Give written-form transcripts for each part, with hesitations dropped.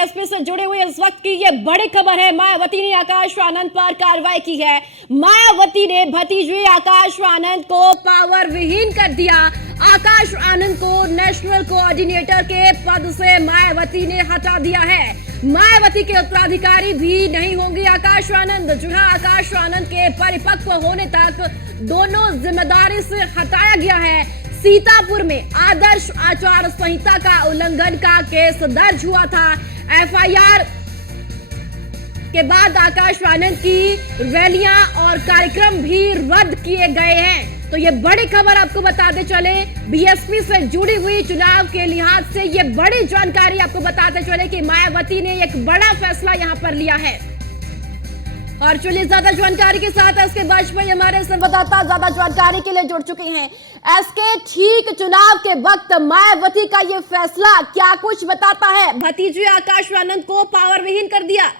BSP से जुड़े हुए इस वक्त की ये बड़ी खबर है। मायावती ने आकाश आनंद पर कार्रवाई की है। मायावती ने भतीजे आकाश आनंद को पावर विहीन कर दिया। आकाश आनंद को नेशनल कोऑर्डिनेटर के पद से मायावती ने हटा दिया है। मायावती के उत्तराधिकारी भी नहीं होंगे आकाश आनंद। जहां आकाश आनंद के परिपक्व होने तक दोनों जिम्मेदारी से हटाया गया है। सीतापुर में आदर्श आचार संहिता का उल्लंघन का केस दर्ज हुआ था। एफआईआर के बाद आकाश आनंद की रैलियां और कार्यक्रम भी रद्द किए गए हैं। तो ये बड़ी खबर आपको बताते चले, बीएसपी से जुड़ी हुई चुनाव के लिहाज से ये बड़ी जानकारी आपको बताते चले कि मायावती ने एक बड़ा फैसला यहां पर लिया है। और चलिए ज्यादा जानकारी के साथ एसके बाजपेयी हमारे संवाददाता ज्यादा जानकारी के लिए जुड़ चुके हैं। एसके, ठीक चुनाव के वक्त मायावती का ये फैसला क्या कुछ बताता है? भतीजे आकाश आनंद को पावर विहीन कर दिया।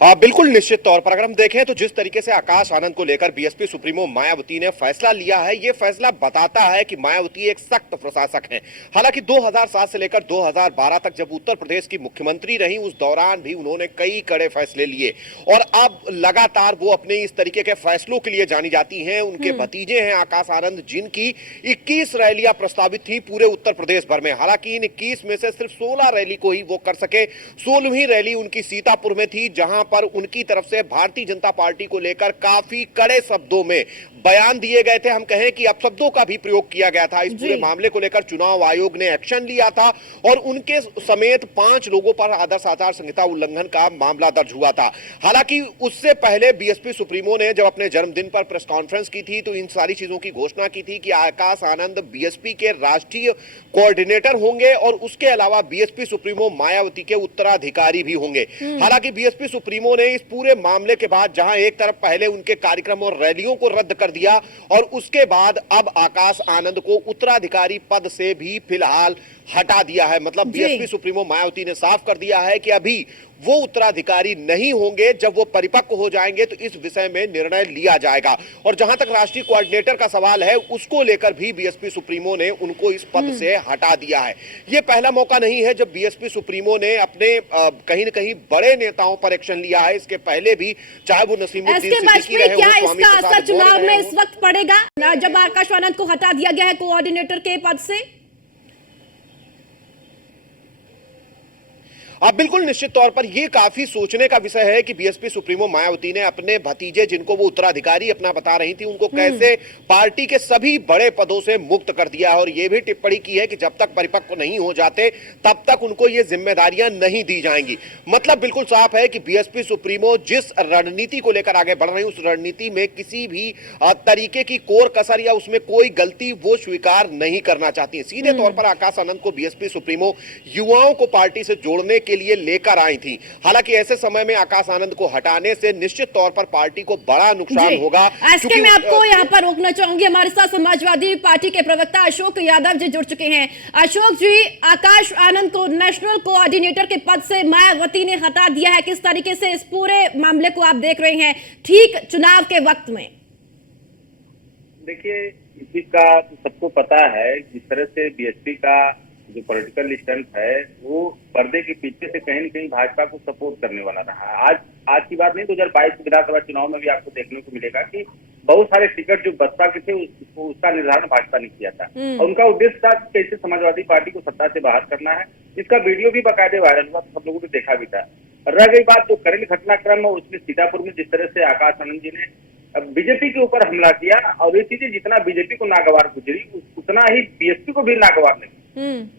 बिल्कुल निश्चित तौर पर अगर हम देखें तो जिस तरीके से आकाश आनंद को लेकर बीएसपी सुप्रीमो मायावती ने फैसला लिया है, ये फैसला बताता है कि मायावती एक सख्त प्रशासक हैं। हालांकि 2007 से लेकर 2012 तक जब उत्तर प्रदेश की मुख्यमंत्री रही, उस दौरान भी उन्होंने कई कड़े फैसले लिए और अब लगातार वो अपने इस तरीके के फैसलों के लिए जानी जाती हैं। उनके भतीजे हैं आकाश आनंद, जिनकी 21 रैलियां प्रस्तावित थी पूरे उत्तर प्रदेश भर में। हालांकि इन 21 में से सिर्फ 16 रैली को ही वो कर सके। 16वीं रैली उनकी सीतापुर में थी, जहां पर उनकी तरफ से भारतीय जनता पार्टी को लेकर काफी कड़े शब्दों में बयान दिए गए थे। हम कहें कि अपशब्दों का भी प्रयोग किया गया था। इस पूरे मामले को लेकर चुनाव आयोग ने एक्शन लिया था और उनके समेत 5 लोगों पर आदर्श आचार संहिता उल्लंघन का मामला दर्ज हुआ था। हालांकि उससे पहले बीएसपी सुप्रीमो ने जब अपने जन्मदिन पर प्रेस कॉन्फ्रेंस की थी तो इन सारी चीजों की घोषणा की थी कि आकाश आनंद बीएसपी के राष्ट्रीय कोऑर्डिनेटर होंगे और उसके अलावा बीएसपी सुप्रीमो मायावती के उत्तराधिकारी भी होंगे। हालांकि बीएसपी सुप्रीमो ने इस पूरे मामले के बाद जहां एक तरफ पहले उनके कार्यक्रम और रैलियों को रद्द कर दिया और उसके बाद अब आकाश आनंद को उत्तराधिकारी पद से भी फिलहाल हटा दिया है। मतलब बीएसपी सुप्रीमो मायावती ने साफ कर दिया है कि अभी वो उत्तराधिकारी नहीं होंगे। जब वो परिपक्व हो जाएंगे तो इस विषय में निर्णय लिया जाएगा। और जहां तक राष्ट्रीय कोऑर्डिनेटर का सवाल है, उसको लेकर भी बीएसपी सुप्रीमो ने उनको इस पद से हटा दिया है। ये पहला मौका नहीं है जब बीएसपी सुप्रीमो ने अपने कहीं न कहीं बड़े नेताओं पर एक्शन लिया है। इसके पहले भी, चाहे वो नसीमुद्दीन सिद्दीकी रहे हो, स्वामी प्रसाद चुनाव में इस वक्त पड़ेगा जब आकाश आनंद को हटा दिया गया है कोऑर्डिनेटर के पद से। बिल्कुल निश्चित तौर पर यह काफी सोचने का विषय है कि बीएसपी सुप्रीमो मायावती ने अपने भतीजे, जिनको वो उत्तराधिकारी अपना बता रही थी, उनको कैसे पार्टी के सभी बड़े पदों से मुक्त कर दिया और यह भी टिप्पणी की है कि जब तक परिपक्व नहीं हो जाते तब तक उनको ये जिम्मेदारियां नहीं दी जाएंगी। मतलब बिल्कुल साफ है कि बीएसपी सुप्रीमो जिस रणनीति को लेकर आगे बढ़ रही, उस रणनीति में किसी भी तरीके की कोर कसर या उसमें कोई गलती वो स्वीकार नहीं करना चाहती। सीधे तौर पर आकाश आनंद को बीएसपी सुप्रीमो युवाओं को पार्टी से जोड़ने के लिए लेकर आई थी। हालांकि ऐसे समय में आकाश आनंद को हटाने से निश्चित तौर पर पार्टी को बड़ा नुकसान होगा। मैं आपको यहाँ पर रोकना चाहूंगी। हमारे साथ समाजवादी पार्टी के प्रवक्ता अशोक यादव जी जुड़ चुके हैं। अशोक जी, आकाश आनंद को नेशनल कोऑर्डिनेटर के पद से मायावती ने हटा दिया है। किस तरीके से इस पूरे मामले को आप देख रहे हैं ठीक चुनाव के वक्त में? देखिए, इसी का सबको पता है जिस तरह से बीएसपी का जो पॉलिटिकल स्टंट है वो पर्दे के पीछे से कहीं न कहीं भाजपा को सपोर्ट करने वाला रहा है। आज की बात नहीं, 2022 विधानसभा चुनाव में भी आपको देखने को मिलेगा कि बहुत सारे टिकट जो बसपा के थे उसका निर्धारण भाजपा ने किया था और उनका उद्देश्य था कैसे समाजवादी पार्टी को सत्ता से बाहर करना है। इसका वीडियो भी बाकायदे वायरल हुआ, सब लोगों ने देखा भी था। रह गई बात जो करेंट घटनाक्रम है, उसमें सीतापुर में जिस तरह से आकाश आनंद जी ने बीजेपी के ऊपर हमला किया और ये चीजें जितना बीजेपी को नागवार गुजरी उतना ही बीएसपी को भी नागवार नहीं।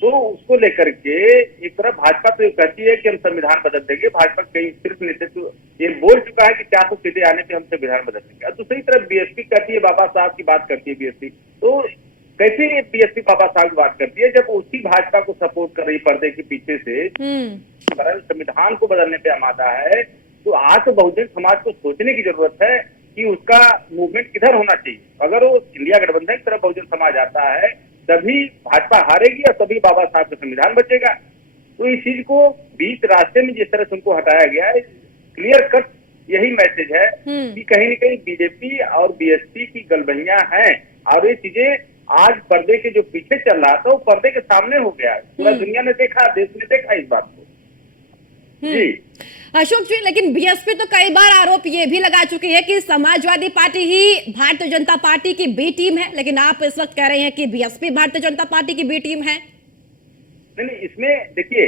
तो उसको लेकर के एक तरफ भाजपा तो कहती है कि हम संविधान बदल देंगे। भाजपा कई शीर्ष नेतृत्व ये बोल चुका है कि 400 सीटें आने पे हम संविधान बदल देंगे। और दूसरी तरफ बीएसपी कहती है, बाबा साहब की बात करती है बीएसपी। तो कैसे बीएसपी बाबा साहब की बात करती है जब उसी भाजपा को सपोर्ट कर रही पर्दे के पीछे से संविधान को बदलने पे आमादा है। तो आज तो बहुजन समाज को सोचने की जरूरत है कि उसका मूवमेंट किधर होना चाहिए। अगर वो इंडिया गठबंधन की तरफ बहुजन समाज आता है तभी भाजपा हारेगी और तभी बाबा साहब का संविधान बचेगा। तो इस चीज को बीच रास्ते में जिस तरह से उनको हटाया गया है, क्लियर कट यही मैसेज है कि कहीं न कहीं बीजेपी और बीएसपी की गलबहियां हैं और ये चीजें आज पर्दे के जो पीछे चल रहा था वो पर्दे के सामने हो गया। पूरा दुनिया ने देखा, देश ने देखा इस बात को। जी अशोक जी, लेकिन बीएसपी तो कई बार आरोप ये भी लगा चुकी है कि समाजवादी पार्टी ही भारतीय जनता पार्टी की बी टीम है, लेकिन आप इस वक्त कह रहे हैं कि बीएसपी भारतीय जनता पार्टी की बी टीम है। नहीं, इसमें देखिए,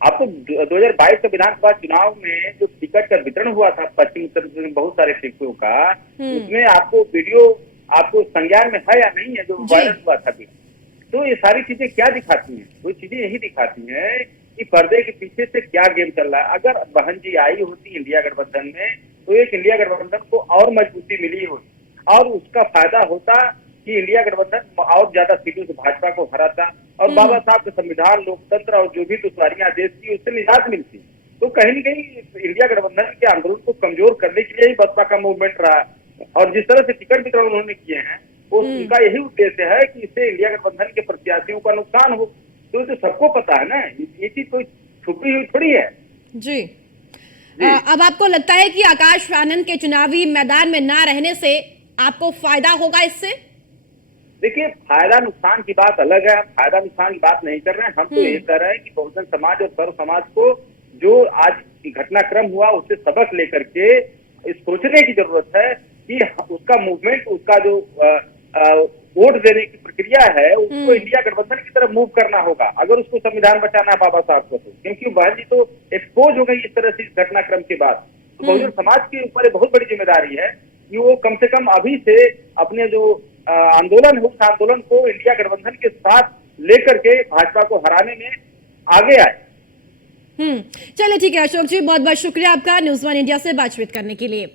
आपको 2022 के विधानसभा चुनाव में जो टिकट का वितरण हुआ था पश्चिम उत्तर प्रदेश में बहुत सारे सीटों का, उसमें आपको वीडियो आपको संज्ञान में है या नहीं है जो वायरल हुआ था। तो ये सारी चीजें क्या दिखाती हैं? वो चीजें यही दिखाती हैं कि पर्दे के पीछे से क्या गेम चल रहा है। अगर बहन जी आई होती इंडिया गठबंधन में तो एक इंडिया गठबंधन को और मजबूती मिली होती और उसका फायदा होता कि इंडिया गठबंधन और ज्यादा सीटों से भाजपा को हराता और बाबा साहब के संविधान, लोकतंत्र और जो भी दुश्वारियां देश की उससे निजात मिलती। तो कहीं न कहीं इंडिया गठबंधन के आंदोलन को कमजोर करने के लिए ही बसपा का मूवमेंट रहा और जिस तरह से टिकट वितरण उन्होंने किए हैं वो उनका यही उद्देश्य है कि इससे इंडिया गठबंधन के प्रत्याशियों का नुकसान हो। तो सबको पता है ना, ये चीज कोई छुपी हुई थोड़ी है। जी, अब आपको लगता है कि आकाश आनंद के चुनावी मैदान में ना रहने से आपको फायदा होगा इससे? देखिए, फायदा नुकसान की बात अलग है, फायदा नुकसान की बात नहीं कर रहे हैं। हम तो ये कह रहे हैं कि बहुजन समाज और सर्व समाज को जो आज घटनाक्रम हुआ उससे सबक लेकर के सोचने की जरूरत है कि उसका मूवमेंट, उसका जो वोट देने की प्रक्रिया है उसको इंडिया गठबंधन की तरफ मूव करना होगा अगर उसको संविधान बचाना है बाबा साहब को। क्योंकि बहन जी तो एक्सपोज हो गई इस तरह से इस घटनाक्रम के बाद। तो बहुजन समाज के ऊपर बहुत बड़ी जिम्मेदारी है कि वो कम से कम अभी से अपने जो आंदोलन है उस आंदोलन को इंडिया गठबंधन के साथ लेकर के भाजपा को हराने में आगे आए। चलिए ठीक है अशोक जी, बहुत बहुत शुक्रिया आपका न्यूज़ वन इंडिया से बातचीत करने के लिए।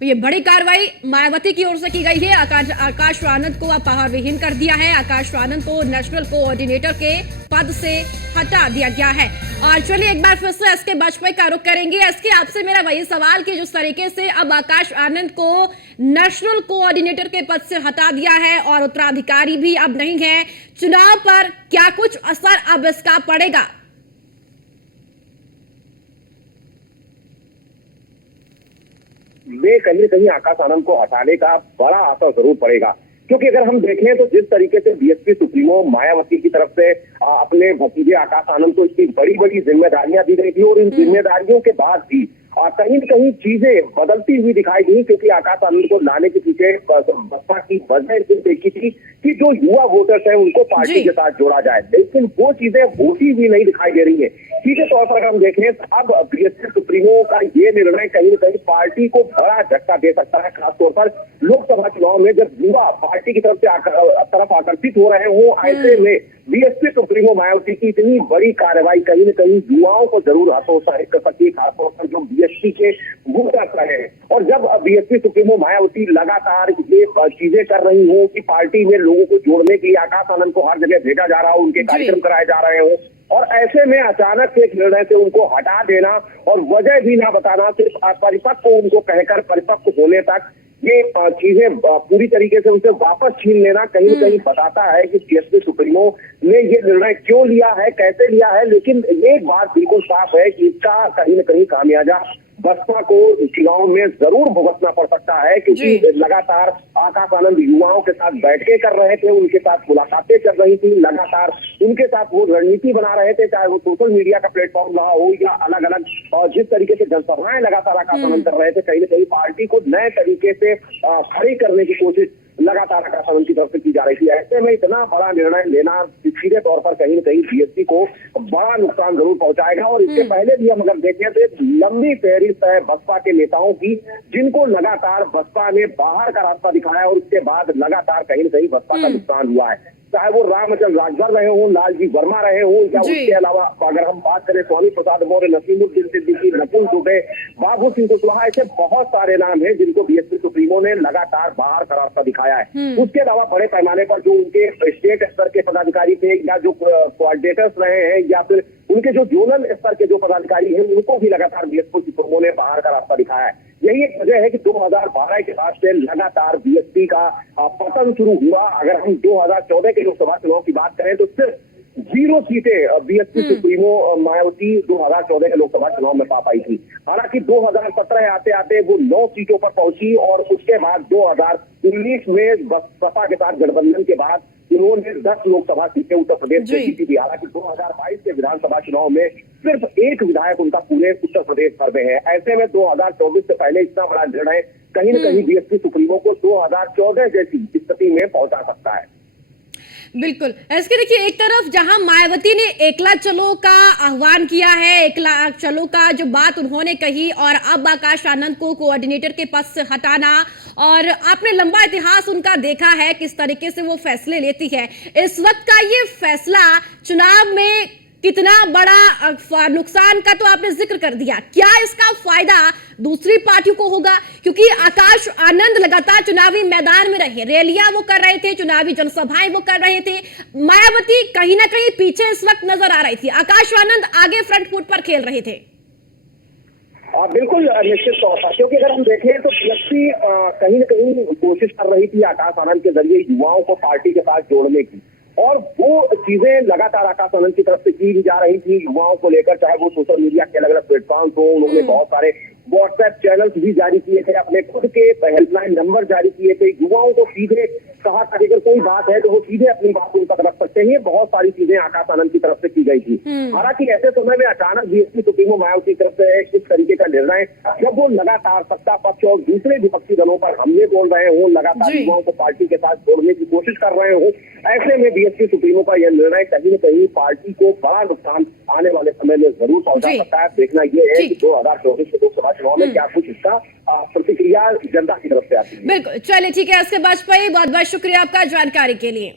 तो ये बड़ी कार्रवाई मायावती की ओर से की गई है। आकाश आनंद को अपाहर विहीन कर दिया है। आकाश आनंद को नेशनल कोऑर्डिनेटर के पद से हटा दिया गया है। और चलिए एक बार फिर से एसके बाजपेयी का रुख करेंगे। एसके, आपसे मेरा वही सवाल कि जिस तरीके से अब आकाश आनंद को नेशनल कोऑर्डिनेटर के पद से हटा दिया है और उत्तराधिकारी भी अब नहीं है, चुनाव पर क्या कुछ असर अब इसका पड़ेगा? में कहीं न कहीं आकाश आनंद को हटाने का बड़ा असर जरूर पड़ेगा। क्योंकि अगर हम देखें तो जिस तरीके से बीएसपी सुप्रीमो मायावती की तरफ से अपने भतीजे आकाश आनंद को इतनी बड़ी बड़ी जिम्मेदारियां दी गई थी और इन जिम्मेदारियों के बाद भी कहीं न कहीं चीजें बदलती हुई दिखाई दी। क्योंकि आकाश आनंद को लाने के पीछे बसपा की वजह देखी थी कि जो युवा वोटर्स हैं उनको पार्टी के साथ जोड़ा जाए, लेकिन वो चीजें होती हुई नहीं दिखाई दे रही है। सीधे तौर पर अगर हम देखें तो अब बीएसपी सुप्रीमो का ये निर्णय कहीं न कहीं पार्टी को बड़ा झटका दे सकता है, खासतौर पर लोकसभा चुनाव में जब युवा पार्टी की तरफ आकर्षित हो रहे हो। ऐसे में बीएसपी सुप्रीमो मायावती की इतनी बड़ी कार्रवाई कहीं न कहीं युवाओं को जरूर हतोत्साहित कर सकती है, खासतौर पर जो बीएसपी के वोटर्स रहे। और जब बीएसपी सुप्रीमो मायावती लगातार ये चीजें कर रही हो कि पार्टी में लोगों को जोड़ने के लिए आकाश आनंद को हर जगह भेजा जा रहा हो, उनके कार्यक्रम कराए जा रहे हो, और ऐसे में अचानक से एक निर्णय से उनको हटा देना और वजह भी ना बताना, सिर्फ परिपक्व उनको कहकर परिपक्व होने तक ये चीजें पूरी तरीके से उनसे वापस छीन लेना कहीं न कहीं बताता है कि बीएसपी सुप्रीमो ने ये निर्णय क्यों लिया है, कैसे लिया है। लेकिन एक बात बिल्कुल साफ है कि इसका कहीं न कहीं खामियाजा बसपा को चुनाव में जरूर भुगतना पड़ सकता है। क्योंकि लगातार आकाश आनंद युवाओं के साथ बैठकें कर रहे थे, उनके साथ मुलाकातें चल रही थी, लगातार उनके साथ वो रणनीति बना रहे थे, चाहे वो सोशल मीडिया का प्लेटफॉर्म रहा हो या अलग अलग, और जिस तरीके से जनसभाएं लगातार आकाश आनंद कर रहे थे, कहीं न कहीं पार्टी को नए तरीके से खड़ी करने की कोशिश लगातार आकाश आनंद की तरफ से की जा रही थी। ऐसे में इतना बड़ा निर्णय लेना सीधे तौर पर कहीं न कहीं बीएसपी को बड़ा नुकसान जरूर पहुंचाएगा। और इससे पहले भी हम अगर देखें तो एक लंबी फहरिस्त है बसपा के नेताओं की, जिनको लगातार बसपा ने बाहर का रास्ता दिखाया और इसके बाद लगातार कहीं न कहीं बसपा का नुकसान हुआ है। चाहे वो रामचंद्र राजभर रहे हो, लालजी वर्मा रहे हो, या उसके अलावा अगर हम बात करें स्वामी प्रसाद मौर्य, नसीमुद्दीन सिद्दीकी, नकुल दुबे, बाबू सिंह कुशवाहा, ऐसे बहुत सारे नाम हैं जिनको बीएसपी सुप्रीमो ने लगातार बाहर का रास्ता दिखाया है। उसके अलावा बड़े पैमाने पर जो उनके स्टेट स्तर के पदाधिकारी थे या जो कोऑर्डिनेटर्स रहे हैं या फिर उनके जो जोनल स्तर के जो पदाधिकारी हैं, उनको भी लगातार बीएसपी सुप्रीमो ने बाहर का रास्ता दिखाया है। यही एक वजह है कि 2012 के बाद से लगातार बीएसपी का पतन शुरू हुआ। अगर हम 2014 के लोकसभा चुनाव की बात करें तो सिर्फ 0 सीटें बीएसपी सुप्रीमो मायावती 2014 के लोकसभा चुनाव में पा पाई थी। हालांकि 2017 आते आते वो 9 सीटों पर पहुंची और उसके बाद 2019 में बसपा के साथ गठबंधन के बाद इन्होंने 10 लोकसभा सीटें उत्तर प्रदेश से जी। जीती थी। हालांकि 2022 के विधानसभा चुनाव में सिर्फ एक विधायक उनका पूरे उत्तर प्रदेश भर में है। ऐसे में 2024 से पहले इतना बड़ा निर्णय कहीं न कहीं बीएसपी सुप्रीमो को 2014 जैसी स्थिति में पहुंचा सकता है। बिल्कुल। इसके देखिए, एक तरफ जहां मायावती ने एकला चलो का आह्वान किया है, एकला चलो का जो बात उन्होंने कही, और अब आकाश आनंद को कोऑर्डिनेटर के पद से हटाना, और आपने लंबा इतिहास उनका देखा है किस तरीके से वो फैसले लेती है। इस वक्त का ये फैसला चुनाव में कितना बड़ा नुकसान का तो आपने जिक्र कर दिया, क्या इसका फायदा दूसरी पार्टियों को होगा? क्योंकि आकाश आनंद लगातार चुनावी मैदान में रहे, रैलियां वो कर रहे थे, चुनावी जनसभाएं वो कर रहे थे। मायावती कहीं ना कहीं पीछे इस वक्त नजर आ रही थी, आकाश आनंद आगे फ्रंट फुट पर खेल रहे थे। बिल्कुल निश्चित तौर पर, क्योंकि अगर हम देखें तो बीएसपी कहीं न कहीं कोशिश कर रही थी आकाश आनंद के जरिए युवाओं को पार्टी के साथ जोड़ने की, और वो चीजें लगातार आकाश आनंद की तरफ से की भी जा रही थी युवाओं को लेकर, चाहे वो सोशल मीडिया के अलग अलग प्लेटफॉर्म हो, उन्होंने बहुत सारे व्हाट्सएप चैनल्स भी जारी किए थे, अपने खुद के हेल्पलाइन नंबर जारी किए थे, युवाओं को सीधे कहा था कि अगर कोई बात है तो वो सीधे अपनी बात उन तक रख सकते हैं। बहुत सारी चीजें आकाश आनंद की तरफ से की गई थी। हालांकि ऐसे समय में अचानक बीएसपी सुप्रीमो मायावती की तरफ से इस तरीके का निर्णय, जब वो लगातार सत्ता पक्ष और दूसरे विपक्षी दलों पर हमले बोल रहे हो, लगातार युवाओं को पार्टी के साथ जोड़ने की कोशिश कर रहे हो, ऐसे में बीएसपी सुप्रीमो का यह निर्णय कहीं न कहीं पार्टी को बड़ा नुकसान आने वाले समय में जरूर पहुंचा सकता है। देखना यह है कि 2024 के लोकसभा चुनाव में क्या कुछ इसका प्रतिक्रिया जनता की तरफ से आती है। बिल्कुल, चलिए ठीक है। इसके वाजपेयी, बहुत बहुत शुक्रिया आपका जानकारी के लिए।